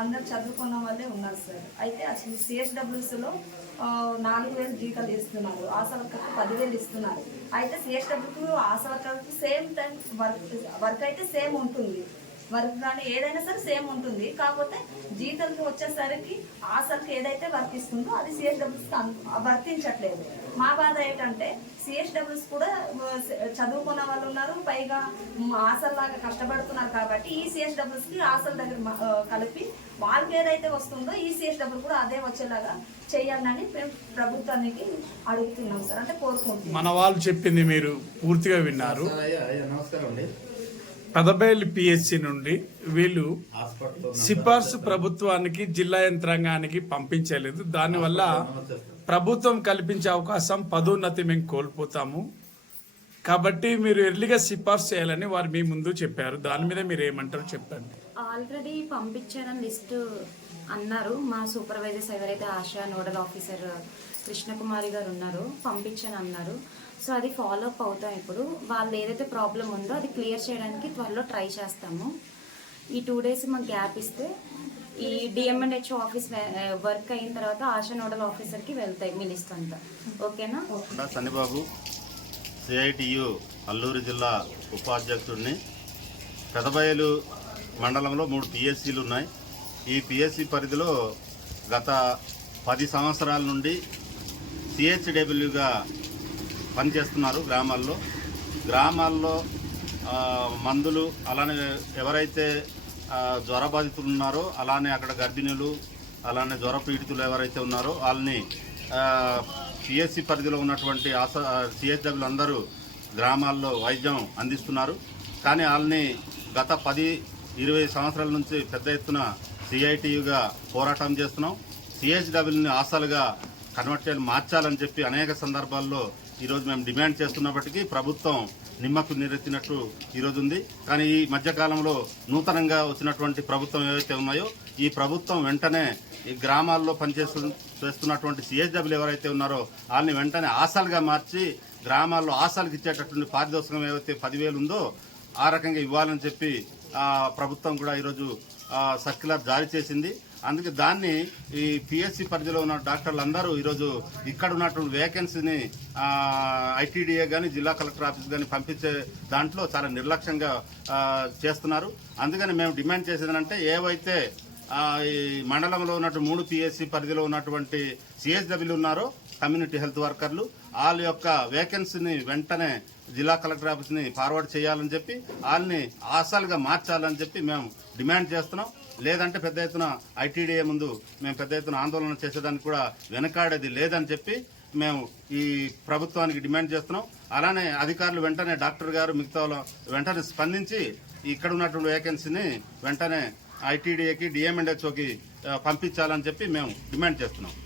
అందరు చదువుకున్న వాళ్ళే ఉన్నారు సార్. అయితే అసలు సిఎస్డబ్ల్యూస్లో నాలుగు వేలు జీతాలు ఇస్తున్నారు. ఆశా వర్కర్కి పదివేలు ఇస్తున్నారు. అయితే సిఎస్డబ్ల్యూకి ఆశా వర్కర్కి సేమ్ టైం వర్క్ వర్క్ అయితే సేమ్ ఉంటుంది. వర్క్ కానీ ఏదైనా సరే సేమ్ ఉంటుంది. కాకపోతే జీతంకి వచ్చేసరికి ఆశలకు ఏదైతే వర్క్ ఇస్తుందో అది సిఎస్డబ్ల్యూస్ వర్తించట్లేదు. మా బాధ ఏంటంటే సిఎస్డబ్ల్యూస్ కూడా ఆ, చదువుకున్న వాళ్ళు ఉన్నారు. పైగా ఆశల్లాగా కష్టపడుతున్నారు కాబట్టి ఈ సిఎస్డబ్ల్యూస్కి ఆశల దగ్గర ఆ, కలిపి వాళ్ళకి ఏదైతే వస్తుందో ఈ సిఎస్డబ్ల్యూ కూడా అదే వచ్చేలాగా చేయాలని మేము ప్రభుత్వానికి అడుగుతున్నాం సార్. అంటే కోరుకుంటున్నాం. మన వాళ్ళు చెప్పింది మీరు పూర్తిగా విన్నారు. నమస్కారం అండి. పెదబయలు పిహెచ్సి నుండి వీళ్ళు హాస్పిటల్ సిఫార్సు ప్రభుత్వానికి జిల్లా యంత్రాంగానికి పంపించలేదు. దానివల్ల ప్రభుత్వం కల్పించే అవకాశం పదోన్నతి మేము కోల్పోతాము. కాబట్టి మీరు ఎర్లీగా సిఫార్సు చేయాలని వారు మీ ముందు చెప్పారు. దాని మీద మీరు ఏమంటారు చెప్పండి. ఆల్రెడీ పంపించారని లిస్ట్ అన్నారు మా సూపర్వైజర్స్ ఎవరైతే ఆశా నోడల్ ఆఫీసర్ కృష్ణకుమారి గారు ఉన్నారు పంపించని అన్నారు. సో అది ఫాలో అప్ అవుతాం ఇప్పుడు. వాళ్ళు ఏదైతే ప్రాబ్లం ఉందో అది క్లియర్ చేయడానికి త్వరలో ట్రై చేస్తాము. ఈ టూ డేస్ మాకు గ్యాప్ ఇస్తే ఈ డిఎంఎన్హెచ్ ఆఫీస్ వర్క్ అయిన తర్వాత ఆశా నోడల్ ఆఫీసర్కి వెళ్తాయి మీ లిస్ట్ అంతా. ఓకేనా? సన్నిబాబు సిఐటియు అల్లూరు జిల్లా ఉపాధ్యక్షుడిని. పెదబయలు మండలంలో మూడు పిఎస్సీలు ఉన్నాయి. ఈ పిఎస్సి పరిధిలో గత పది సంవత్సరాల నుండి సిహెచ్డబ్ల్యూగా పనిచేస్తున్నారు గ్రామాల్లో. గ్రామాల్లో మందులు అలానే ఎవరైతే జ్వర బాధితులు ఉన్నారో అలానే అక్కడ గర్భిణులు అలానే జ్వర పీడితులు ఎవరైతే ఉన్నారో వాళ్ళని సిఎస్సి పరిధిలో ఉన్నటువంటి ఆస సిహెచ్డబ్ల్యూ అందరూ గ్రామాల్లో వైద్యం అందిస్తున్నారు. కానీ వాళ్ళని గత పది ఇరవై సంవత్సరాల నుంచి పెద్ద ఎత్తున సిఐటియుగా పోరాటం చేస్తున్నాం. సిహెచ్డబ్ల్యూని ఆశలుగా కన్వర్ట్ చేయాలి మార్చాలని చెప్పి అనేక సందర్భాల్లో ఈరోజు మేము డిమాండ్ చేస్తున్నప్పటికీ ప్రభుత్వం నిమ్మకు నీరెత్తినట్టు ఈరోజు ఉంది. కానీ ఈ మధ్యకాలంలో నూతనంగా వచ్చినటువంటి ప్రభుత్వం ఏవైతే ఉన్నాయో ఈ ప్రభుత్వం వెంటనే ఈ గ్రామాల్లో పనిచేస్తు చేస్తున్నటువంటి సిహెచ్డబ్ల్యూ ఎవరైతే ఉన్నారో వాళ్ళని వెంటనే ఆశలుగా మార్చి గ్రామాల్లో ఆశలకు ఇచ్చేటటువంటి పారితోషికం ఏవైతే పదివేలు ఉందో ఆ రకంగా ఇవ్వాలని చెప్పి ప్రభుత్వం కూడా ఈరోజు సర్క్యులర్ జారీ చేసింది. అందుకే దాన్ని ఈ పిఎస్సి పరిధిలో ఉన్న డాక్టర్లు అందరూ ఈరోజు ఇక్కడ ఉన్నటువంటి వేకెన్సీని ఐటీడీఏ కానీ జిల్లా కలెక్టర్ ఆఫీస్ కానీ పంపించే దాంట్లో చాలా నిర్లక్ష్యంగా చేస్తున్నారు. అందుకని మేము డిమాండ్ చేసేది అంటే ఏవైతే మండలంలో ఉన్నట్టు మూడు పిఎస్సి పరిధిలో ఉన్నటువంటి సిఎస్డబ్ల్యూ ఉన్నారో కమ్యూనిటీ హెల్త్ వర్కర్లు వాళ్ళ యొక్క వేకెన్సీని వెంటనే జిల్లా కలెక్టర్ ఆఫీస్ని ఫార్వర్డ్ చేయాలని చెప్పి వాళ్ళని ఆశాలుగా మార్చాలని చెప్పి మేము డిమాండ్ చేస్తున్నాం. లేదంటే పెద్ద ఎత్తున ఐటీడీఏ ముందు మేము పెద్ద ఎత్తున ఆందోళన చేసేదానికి కూడా వెనకాడేది లేదని చెప్పి మేము ఈ ప్రభుత్వానికి డిమాండ్ చేస్తున్నాం. అలానే అధికారులు వెంటనే డాక్టర్ గారు మిగతా వెంటనే స్పందించి ఇక్కడ ఉన్నటువంటి వేకెన్సీని వెంటనే ఐటీడీఏకి డిఎంఎండ్హెచ్ఓకి పంపించాలని చెప్పి మేము డిమాండ్ చేస్తున్నాం.